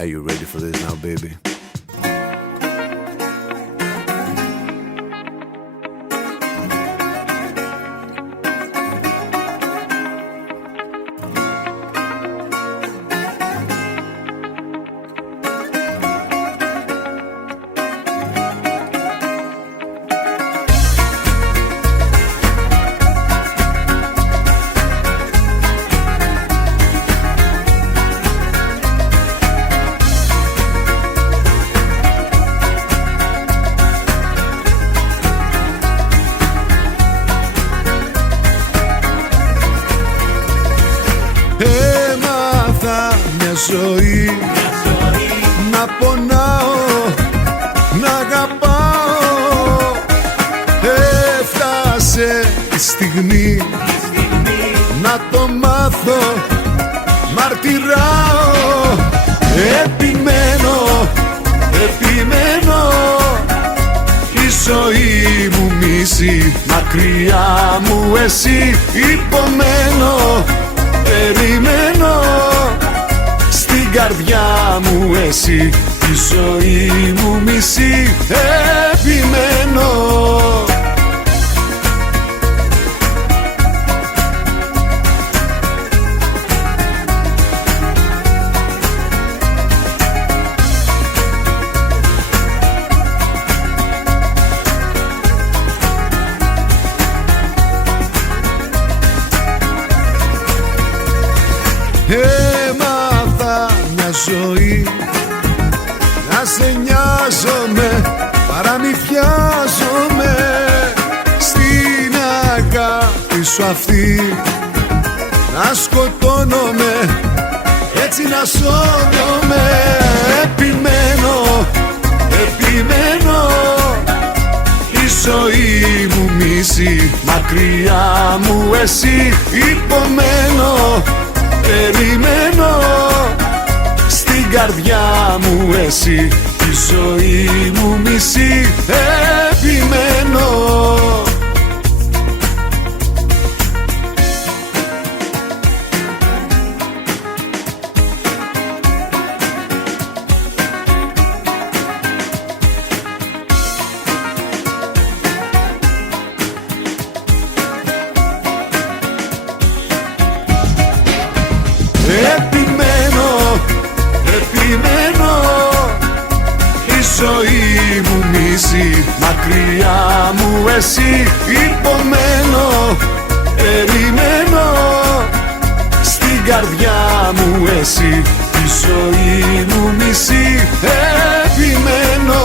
Are you ready for this now, baby? Έμαθα μια ζωή να πονάω, να αγαπάω. Έφτασε η στιγμή να το μάθω, μαρτυράω. Επιμένω, επιμένω, η ζωή μου μισή, μακριά μου εσύ. Υπομένω, περιμένω, στην καρδιά μου εσύ, η ζωή μου μισή. Επιμένω. Έμαθα μια ζωή να σε νοιάζομαι, παραμυθιάζομαι. Στην αγάπη σου αυτή να σκοτώνομαι, έτσι να σώνομαι. Επιμένω, επιμένω, η ζωή μου μισή, μακριά μου εσύ. Υπομένω, περιμένω, στην καρδιά μου εσύ, η ζωή μου μισή. Επιμένω. Επιμένω, επιμένω, η ζωή μου μισή, μακριά μου εσύ. Υπομένω, περιμένω, στην καρδιά μου εσύ, η ζωή μου μισή. Επιμένω.